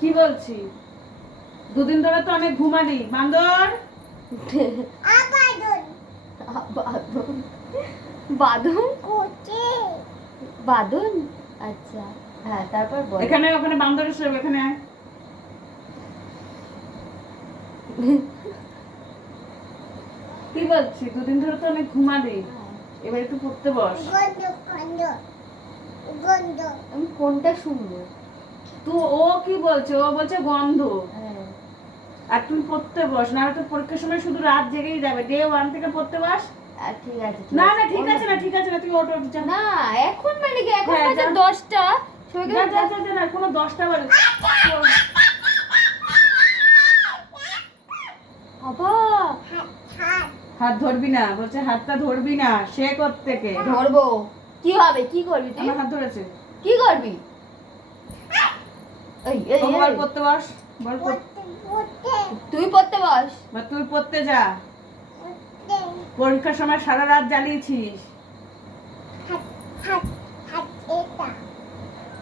কি বলছি? দুদিন ধরে তো অনেক ঘুমালি বান্দর! বাদন। বাদন? বাদন? আচ্ছা। হ্যাঁ তারপর বল। এখানে ওখানে বান্দর এসে এখানে কি বলছি? দুদিন ধরে তো অনেক ঘুমালি এবার একটু পড়তে বস। আমি কোনটা শুনব? তো ও কি বলছে? ও বলছে গন্ধ। হ্যাঁ। আর তুই পড়তে বস না তো পরীক্ষার সময় শুধু রাত জেগেই যাবে। ডে ওয়ান থেকে পড়তে বস। ঠিক আছে না না ঠিক আছে না ঠিক আছে না তুই ওটো না এখন মানে কি? এখন হ্যাঁ, বাজে। দশটা। না, কোনো দশটা বাজে। বাবা। হাত ধরবি না বলছে হাতটা ধরবি না সে থেকে ধরবো। কি হবে? কি করবি তুই? হাত ধরেছে। কি করবি? পড়তে বস? বল তুই পড়তে বস। বা তুই পড়তে যা। পরীক্ষার সময় সারা রাত জ্বালিয়েছিস।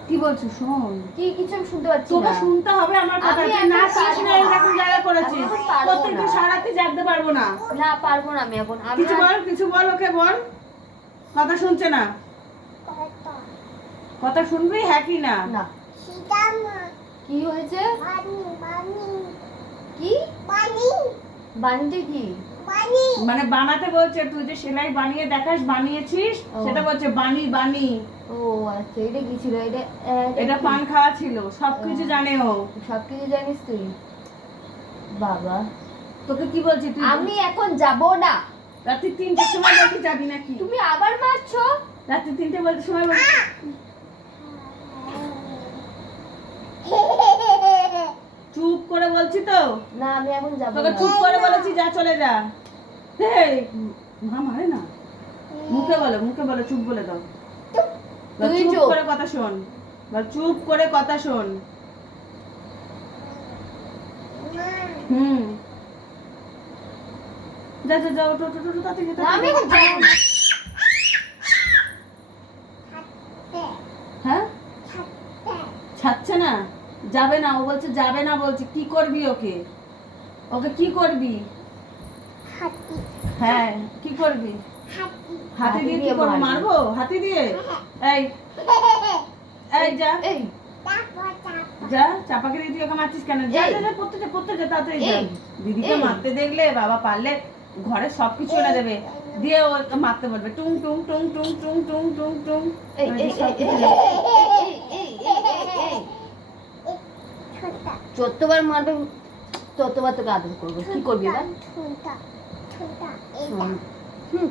কি বলছিস শোন। কি কিছু আমি শুনতে পাচ্ছি তোকে শুনতে হবে আমার কথা। তুই না না পারব না। এরকম জায়গা করেছিস। প্রত্যেকদিন না। জাগতে পারব না। না পারব না আমি এখন। কিছু বল কিছু বল ওকে বল। কথা শুনছে না? কথা। শুনবি? হ্যাঁ কি না? না। কি হয়েছে? কি? বানিতে কি? মানে বানাতে বলছে তুই যে সেলাই বানিয়ে দেখাস বানিয়েছিস? সেটা বলছে বানি বানি। ও আচ্ছা এটা কি ছিল? এটা এটা পান খাওয়া ছিল সবকিছু জানে ও। সব কিছু জানিস তুই? বাবা। তোকে কি বলছি তুই আমি এখন যাব না। রাত্রি তিনটের সময় বলছি যাবি নাকি? তুমি আবার মারছো? রাত্রি তিনটে বলতে সময় বলছি চুপ করে বলছি তো? না আমি এখন যাব তোকে চুপ করে বলেছি যা চলে যা। এই, মা মারে না? মুখে বলো মুখে বলো চুপ বলে দাও। তুই চুপ। করে কথা শোন। বল চুপ করে কথা শোন। হুম। যা যা যা ওঠো ওঠো ওঠো তাড়াতাড়ি না, আমি। এখন যাব না হ্যাঁ ছাড়ছে না যাবে না ও বলছে যাবে না বলছে কি করবি ওকে? ওকে কি করবি? হ্যাঁ কি করবি? হাতি। দিয়ে কি করব মারবো। হাতি দিয়ে? এই। এই যা। এই। যা চাপাকে দিয়ে তুই ওকে মারছিস কেন? যা যা যা পড়তে যা পড়তে যা তাড়াতাড়ি যা। দিদিকে মারতে দেখলে বাবা পারলে ঘরে সবকিছু এনে দেবে। দিয়ে ও ওকে মারতে পারবে টুং টুং টুং টুং টুং টুং টুং। টুং। এই এই এই এই যতবার মারবে ততবার তোকে আদর করব। কি করবি এবার? হুম